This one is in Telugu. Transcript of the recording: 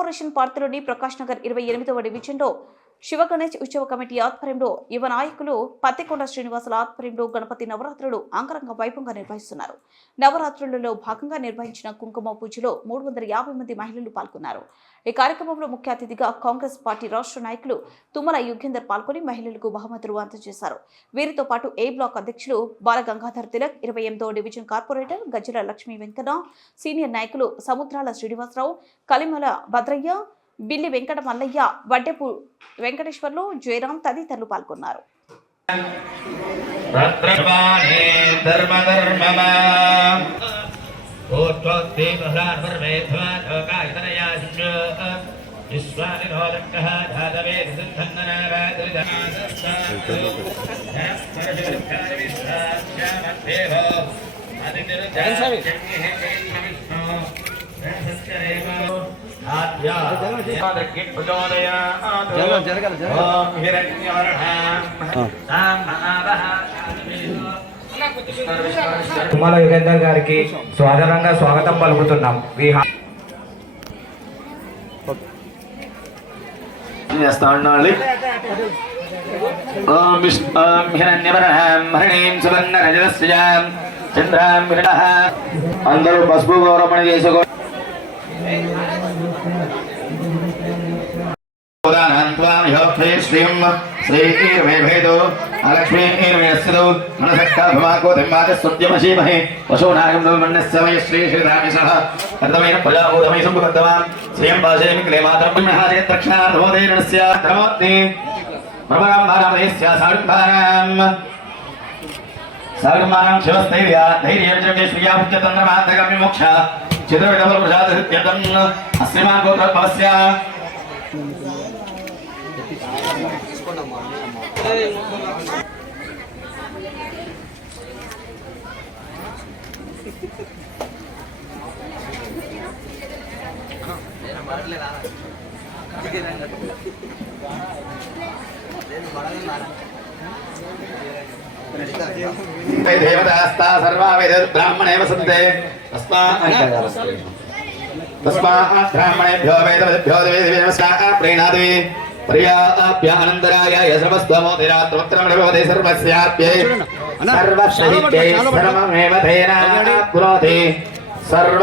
కార్పొరేషన్ పార్టీలోని ప్రకాష్ నగర్ 28వ డివిజన్లో శివగణేష్ ఉత్సవ కమిటీ ఆధ్వర్యంలో యువ నాయకులు పత్తికొండ శ్రీనివాసుల ఆధ్వర్యంలో గణపతి నవరాత్రులు అంగరంగ వైభవంగా నిర్వహిస్తున్నారు. నవరాత్రులలో భాగంగా నిర్వహించిన కుంకుమ పూజలో 350 మంది మహిళలు పాల్గొన్నారు. ఈ కార్యక్రమంలో ముఖ్య అతిథిగా కాంగ్రెస్ పార్టీ రాష్ట్ర నాయకులు తుమ్మల యుగేందర్ పాల్గొని మహిళలకు బహుమతులు అందజేశారు. వీరితో పాటు ఏ బ్లాక్ అధ్యక్షులు బాలగంగాధర్ తిలక్, 28వ డివిజన్ కార్పొరేటర్ గజ్జల లక్ష్మీ వెంకన్న, సీనియర్ నాయకులు సముద్రాల శ్రీనివాసరావు, కలిమల భద్రయ్య, బిల్లి వెంకట మల్లయ్య, వడ్డెపు వెంకటేశ్వర్లు, జయరాం తదితరులు పాల్గొన్నారు. తుమ్మల యుగేందర్ గారికి స్వాగతంగా స్వాగతం పలుకుతున్నాం. అందరూ పసుపు గౌరవణ చేసుకో. దేవతాస్తా సర్వా వేద బ్రాహ్మణే వసంతే తస్మాత్ బ్రాహ్మణేభ్యో వేదవద్భ్యో దేవేభ్యో నమస్కారం ప్రీణాతి ప్రియాభ్యానందరాయ యశ్రవస్త్వమోదిరాత్రోత్తరమణిభవతే సర్వస్యాప్యై సర్వశ్రహిత్యై సర్వమేవ తేన పురోతి సర్వం